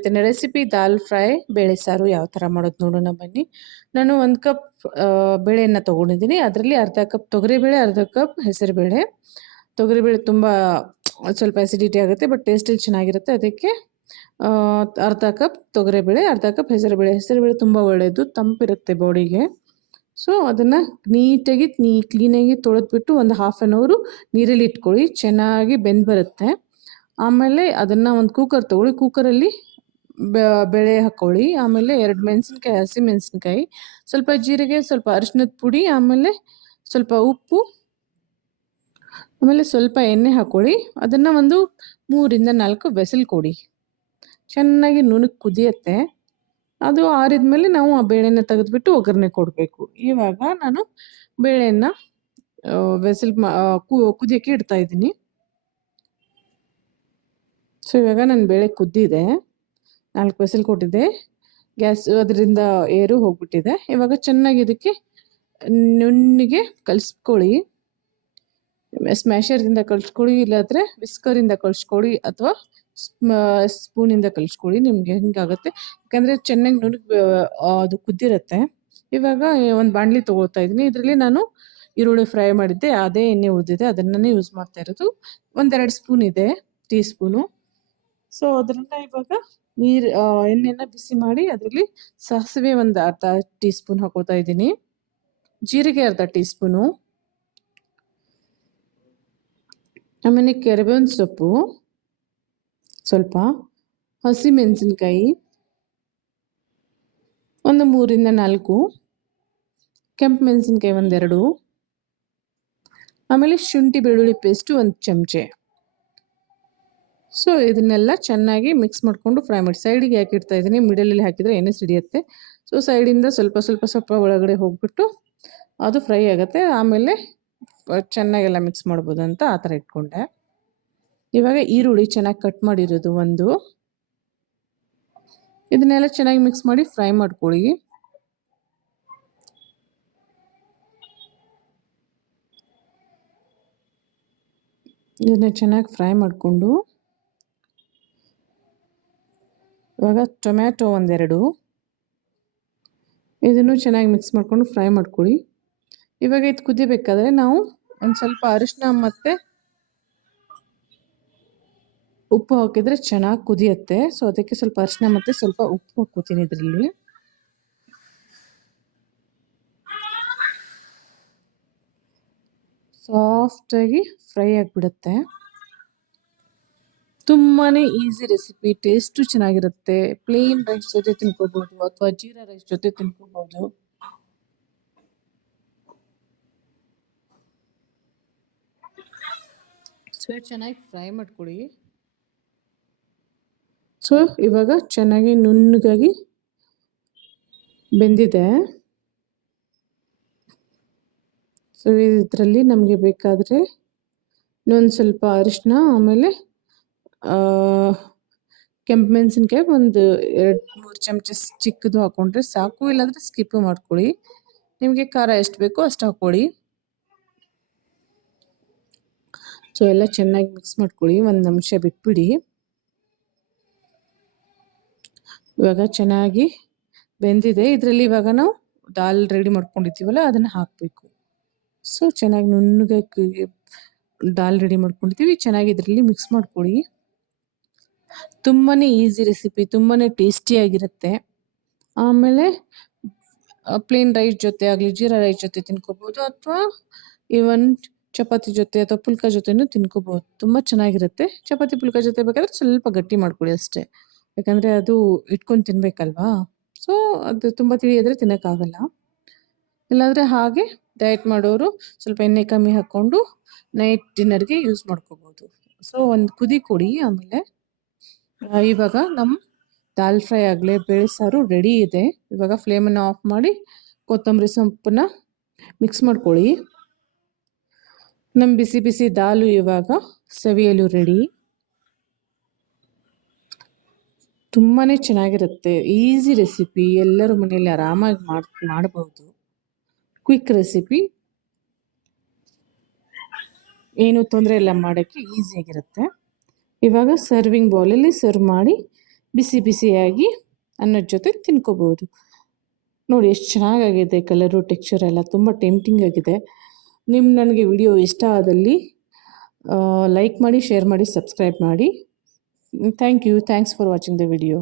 ಇವತ್ತಿನ ರೆಸಿಪಿ ದಾಲ್ ಫ್ರೈ ಬೇಳೆ ಸಾರು ಯಾವ ಥರ ಮಾಡೋದು ನೋಡೋಣ ಬನ್ನಿ. ನಾನು 1 ಕಪ್ ಬೇಳೆಯನ್ನು ತೊಗೊಂಡಿದ್ದೀನಿ. ಅದರಲ್ಲಿ ಅರ್ಧ ಕಪ್ ತೊಗರಿಬೇಳೆ, ಅರ್ಧ ಕಪ್ ಹೆಸರುಬೇಳೆ. ತೊಗರಿಬೇಳೆ ತುಂಬ ಸ್ವಲ್ಪ ಅಸಿಡಿಟಿ ಆಗುತ್ತೆ, ಬಟ್ ಟೇಸ್ಟಲ್ಲಿ ಚೆನ್ನಾಗಿರುತ್ತೆ. ಅದಕ್ಕೆ ಅರ್ಧ ಕಪ್ ತೊಗರಿಬೇಳೆ, ಅರ್ಧ ಕಪ್ ಹೆಸರುಬೇಳೆ. ಹೆಸರುಬೇಳೆ ತುಂಬ ಒಳ್ಳೆಯದು, ತಂಪಿರುತ್ತೆ ಬಾಡಿಗೆ. ಸೊ ಅದನ್ನು ನೀಟಾಗಿ ಕ್ಲೀನಾಗಿ ತೊಳೆದ್ಬಿಟ್ಟು ಒಂದು ಹಾಫ್ ಆನ್ ಅವರು ನೀರಲ್ಲಿ ಇಟ್ಕೊಳ್ಳಿ, ಚೆನ್ನಾಗಿ ಬೆಂದು ಬರುತ್ತೆ. ಆಮೇಲೆ ಅದನ್ನು ಒಂದು ಕುಕ್ಕರ್ ತೊಗೊಳ್ಳಿ, ಕುಕ್ಕರಲ್ಲಿ ಬೇಳೆ ಹಾಕ್ಕೊಳ್ಳಿ. ಆಮೇಲೆ 2 ಮೆಣಸಿನ್ಕಾಯಿ, ಹಸಿ ಮೆಣಸಿನ್ಕಾಯಿ, ಸ್ವಲ್ಪ ಜೀರಿಗೆ, ಸ್ವಲ್ಪ ಅರಿಶಿನದ ಪುಡಿ, ಆಮೇಲೆ ಸ್ವಲ್ಪ ಉಪ್ಪು, ಆಮೇಲೆ ಸ್ವಲ್ಪ ಎಣ್ಣೆ ಹಾಕ್ಕೊಳ್ಳಿ. ಅದನ್ನು ಒಂದು 3ರಿಂದ 4 ವಿಸಿಲ್ ಕೊಡಿ. ಚೆನ್ನಾಗಿ ನುಣ್ಣಗೆ ಕುದಿಯುತ್ತೆ. ಅದು ಆರಿದ ಮೇಲೆ ನಾವು ಆ ಬೇಳೆನ ತೆಗೆದುಬಿಟ್ಟು ಒಗ್ಗರಣೆ ಕೊಡಬೇಕು. ಇವಾಗ ನಾನು ಬೇಳೆಯನ್ನು ವಿಸಿಲ್ ಕುದಿಯೋಕ್ಕೆ ಇಡ್ತಾ ಇದ್ದೀನಿ. ಸೊ ಇವಾಗ ನನ್ನ ಬೇಳೆ ಕುದ್ದಿದೆ, 4 ವಿಸಿಲ್ ಕೊಟ್ಟಿದ್ದೆ. ಗ್ಯಾಸ್ ಅದರಿಂದ ಏರು ಹೋಗ್ಬಿಟ್ಟಿದೆ. ಇವಾಗ ಚೆನ್ನಾಗಿ ಇದಕ್ಕೆ ನುಣ್ಣಗೆ ಕಲಿಸ್ಕೊಳ್ಳಿ. ಸ್ಮ್ಯಾಶರ್ದಿಂದ ಕಲಿಸ್ಕೊಳ್ಳಿ, ಇಲ್ಲಾಂದರೆ ವಿಸ್ಕರಿಂದ ಕಲಿಸ್ಕೊಳ್ಳಿ, ಅಥವಾ ಸ್ಪೂನಿಂದ ಕಲಿಸ್ಕೊಳ್ಳಿ, ನಿಮಗೆ ಹೆಂಗಾಗುತ್ತೆ. ಯಾಕಂದರೆ ಚೆನ್ನಾಗಿ ನುಣ್ಣಗೆ ಅದು ಕುದ್ದಿರುತ್ತೆ. ಇವಾಗ ಒಂದು ಬಾಣಲಿ ತೊಗೊಳ್ತಾ ಇದ್ದೀನಿ. ಇದರಲ್ಲಿ ನಾನು ಈರುಳ್ಳಿ ಫ್ರೈ ಮಾಡಿದ್ದೆ, ಅದೇ ಎಣ್ಣೆ ಉಳಿದಿದೆ, ಅದನ್ನೇ ಯೂಸ್ ಮಾಡ್ತಾ ಇರೋದು. 1-2 ಸ್ಪೂನ್ ಇದೆ, ಟೀ ಸ್ಪೂನು. ಸೊ ಅದರಿಂದ ಇವಾಗ ಎಣ್ಣೆನ ಬಿಸಿ ಮಾಡಿ ಅದರಲ್ಲಿ ಸಾಸಿವೆ ಒಂದು ಅರ್ಧ ಟೀ ಸ್ಪೂನ್ ಹಾಕೋತಾ ಇದ್ದೀನಿ, ಜೀರಿಗೆ ಅರ್ಧ ಟೀ ಸ್ಪೂನು, ಆಮೇಲೆ ಕರಿಬೇವಿನ ಸೊಪ್ಪು ಸ್ವಲ್ಪ, ಹಸಿ ಮೆಣಸಿನ್ಕಾಯಿ ಒಂದು 3ರಿಂದ 4, ಕೆಂಪು ಮೆಣಸಿನ್ಕಾಯಿ 1-2, ಆಮೇಲೆ ಶುಂಠಿ ಬೆಳ್ಳುಳ್ಳಿ ಪೇಸ್ಟು 1 ಚಮಚೆ. ಸೊ ಇದನ್ನೆಲ್ಲ ಚೆನ್ನಾಗಿ ಮಿಕ್ಸ್ ಮಾಡಿಕೊಂಡು ಫ್ರೈ ಮಾಡಿ. ಸೈಡಿಗೆ ಯಾಕೆ ಇಡ್ತಾ ಇದ್ದೀನಿ, ಮಿಡಲಲ್ಲಿ ಹಾಕಿದರೆ ಎಣ್ಣೆ ಸಿಡಿಯುತ್ತೆ. ಸೊ ಸೈಡಿಂದ ಸ್ವಲ್ಪ ಒಳಗಡೆ ಹೋಗ್ಬಿಟ್ಟು ಅದು ಫ್ರೈ ಆಗುತ್ತೆ. ಆಮೇಲೆ ಚೆನ್ನಾಗೆಲ್ಲ ಮಿಕ್ಸ್ ಮಾಡ್ಬೋದು ಅಂತ ಆ ಥರ ಇಟ್ಕೊಂಡೆ. ಇವಾಗ ಈರುಳ್ಳಿ ಚೆನ್ನಾಗಿ ಕಟ್ ಮಾಡಿರೋದು ಒಂದು, ಇದನ್ನೆಲ್ಲ ಚೆನ್ನಾಗಿ ಮಿಕ್ಸ್ ಮಾಡಿ ಫ್ರೈ ಮಾಡ್ಕೊಳ್ಳಿ. ಇದನ್ನ ಚೆನ್ನಾಗಿ ಫ್ರೈ ಮಾಡಿಕೊಂಡು ಇವಾಗ ಟೊಮ್ಯಾಟೊ 1-2, ಇದನ್ನು ಚೆನ್ನಾಗಿ ಮಿಕ್ಸ್ ಮಾಡಿಕೊಂಡು ಫ್ರೈ ಮಾಡ್ಕೊಳ್ಳಿ. ಇವಾಗ ಇದು ಕುದಿಬೇಕಾದ್ರೆ ನಾವು ಒಂದು ಸ್ವಲ್ಪ ಅರಿಶಿನ ಮತ್ತು ಉಪ್ಪು ಹಾಕಿದರೆ ಚೆನ್ನಾಗಿ ಕುದಿಯುತ್ತೆ. ಸೊ ಅದಕ್ಕೆ ಸ್ವಲ್ಪ ಅರಿಶಿನ ಮತ್ತು ಸ್ವಲ್ಪ ಉಪ್ಪು ಹಾಕ್ಕೋತೀನಿ. ಇದರಲ್ಲಿ ಸಾಫ್ಟಾಗಿ ಫ್ರೈ ಆಗಿಬಿಡುತ್ತೆ. ತುಂಬಾ ಈಸಿ ರೆಸಿಪಿ, ಟೇಸ್ಟು ಚೆನ್ನಾಗಿರುತ್ತೆ. ಪ್ಲೇನ್ ರೈಸ್ ಜೊತೆ ತಿನ್ಕೋಬೋದು, ಅಥವಾ ಜೀರಾ ರೈಸ್ ಜೊತೆ ತಿನ್ಕೋಬೋದು. ಸೊ ಚೆನ್ನಾಗಿ ಫ್ರೈ ಮಾಡ್ಕೊಳ್ಳಿ. ಸೊ ಇವಾಗ ಚೆನ್ನಾಗಿ ನುಣ್ಣಗಾಗಿ ಬೆಂದಿದೆ. ಸೊ ಇದರಲ್ಲಿ ನಮಗೆ ಬೇಕಾದರೆ ಇನ್ನೊಂದು ಸ್ವಲ್ಪ ಅರಿಶಿನ, ಆಮೇಲೆ ಕೆಂಪು ಮೆಣಸಿನ್ಕಾಯಿ ಒಂದು 2-3 ಚಮಚ ಚಿಕ್ಕದು ಹಾಕ್ಕೊಂಡ್ರೆ ಸಾಕು, ಇಲ್ಲಾಂದರೆ ಸ್ಕಿಪ್ ಮಾಡ್ಕೊಳ್ಳಿ. ನಿಮಗೆ ಖಾರ ಎಷ್ಟು ಬೇಕೋ ಅಷ್ಟು ಹಾಕ್ಕೊಳ್ಳಿ. ಸೊ ಎಲ್ಲ ಚೆನ್ನಾಗಿ ಮಿಕ್ಸ್ ಮಾಡ್ಕೊಳ್ಳಿ, 1 ನಿಮಿಷ ಬಿಟ್ಬಿಡಿ. ಇವಾಗ ಚೆನ್ನಾಗಿ ಬೆಂದಿದೆ. ಇದರಲ್ಲಿ ಇವಾಗ ನಾವು ದಾಲ್ ರೆಡಿ ಮಾಡ್ಕೊಂಡಿದ್ದೀವಲ್ಲ ಅದನ್ನು ಹಾಕಬೇಕು. ಸೊ ಚೆನ್ನಾಗಿ ನುಣ್ಣಗೆ ದಾಲ್ ರೆಡಿ ಮಾಡ್ಕೊಂಡಿದ್ದೀವಿ, ಚೆನ್ನಾಗಿ ಇದರಲ್ಲಿ ಮಿಕ್ಸ್ ಮಾಡ್ಕೊಳ್ಳಿ. ತುಂಬಾ ಈಸಿ ರೆಸಿಪಿ, ತುಂಬಾ ಟೇಸ್ಟಿಯಾಗಿರುತ್ತೆ. ಆಮೇಲೆ ಪ್ಲೇನ್ ರೈಸ್ ಜೊತೆ ಆಗಲಿ, ಜೀರಾ ರೈಸ್ ಜೊತೆ ತಿನ್ಕೋಬೋದು, ಅಥವಾ ಈವನ್ ಚಪಾತಿ ಜೊತೆ ಅಥವಾ ಪುಲ್ಕ ಜೊತೆನೂ ತಿನ್ಕೋಬೋದು. ತುಂಬ ಚೆನ್ನಾಗಿರುತ್ತೆ. ಚಪಾತಿ ಪುಲ್ಕ ಜೊತೆ ಬೇಕಾದರೆ ಸ್ವಲ್ಪ ಗಟ್ಟಿ ಮಾಡ್ಕೊಳ್ಳಿ ಅಷ್ಟೇ, ಯಾಕಂದರೆ ಅದು ಇಟ್ಕೊಂಡು ತಿನ್ನಬೇಕಲ್ವಾ. ಸೊ ಅದು ತುಂಬ ತಿಳಿಯಿದ್ರೆ ತಿನ್ನೋಕ್ಕಾಗಲ್ಲ. ಇಲ್ಲಾಂದರೆ ಹಾಗೆ ಡಯಟ್ ಮಾಡೋರು ಸ್ವಲ್ಪ ಎಣ್ಣೆ ಕಮ್ಮಿ ಹಾಕ್ಕೊಂಡು ನೈಟ್ ಡಿನ್ನರ್ಗೆ ಯೂಸ್ ಮಾಡ್ಕೋಬೋದು. ಸೊ ಒಂದು ಕುದಿ ಕೊಡಿ. ಆಮೇಲೆ ಇವಾಗ ನಮ್ಮ ದಾಲ್ ಫ್ರೈ ಆಗಲೇ ಬೇಳೆ ಸಾರು ರೆಡಿ ಇದೆ. ಇವಾಗ ಫ್ಲೇಮನ್ನು ಆಫ್ ಮಾಡಿ ಕೊತ್ತಂಬರಿ ಸೊಪ್ಪನ್ನ ಮಿಕ್ಸ್ ಮಾಡ್ಕೊಳ್ಳಿ. ನಮ್ಮ ಬಿಸಿ ಬಿಸಿ ದಾಲು ಇವಾಗ ಸವಿಯಲು ರೆಡಿ. ತುಂಬಾ ಚೆನ್ನಾಗಿರುತ್ತೆ, ಈಸಿ ರೆಸಿಪಿ, ಎಲ್ಲರೂ ಮನೆಯಲ್ಲಿ ಆರಾಮಾಗಿ ಮಾಡ್ಬೋದು. ಕ್ವಿಕ್ ರೆಸಿಪಿ, ಏನೂ ತೊಂದರೆ ಇಲ್ಲ ಮಾಡೋಕ್ಕೆ, ಈಸಿಯಾಗಿರುತ್ತೆ. ಇವಾಗ ಸರ್ವಿಂಗ್ ಬೌಲಲ್ಲಿ ಸರ್ವ್ ಮಾಡಿ ಬಿಸಿ ಬಿಸಿಯಾಗಿ ಅನ್ನದ ಜೊತೆ ತಿನ್ಕೋಬೋದು. ನೋಡಿ ಎಷ್ಟು ಚೆನ್ನಾಗಾಗಿದೆ ಕಲರು, ಟೆಕ್ಸ್ಚರ್ ಎಲ್ಲ ತುಂಬ ಟೆಂಪ್ಟಿಂಗ್ ಆಗಿದೆ. ನನಗೆ ವಿಡಿಯೋ ಇಷ್ಟ ಆದಲ್ಲಿ ಲೈಕ್ ಮಾಡಿ, ಶೇರ್ ಮಾಡಿ, ಸಬ್ಸ್ಕ್ರೈಬ್ ಮಾಡಿ. Thank you. Thanks for watching the video.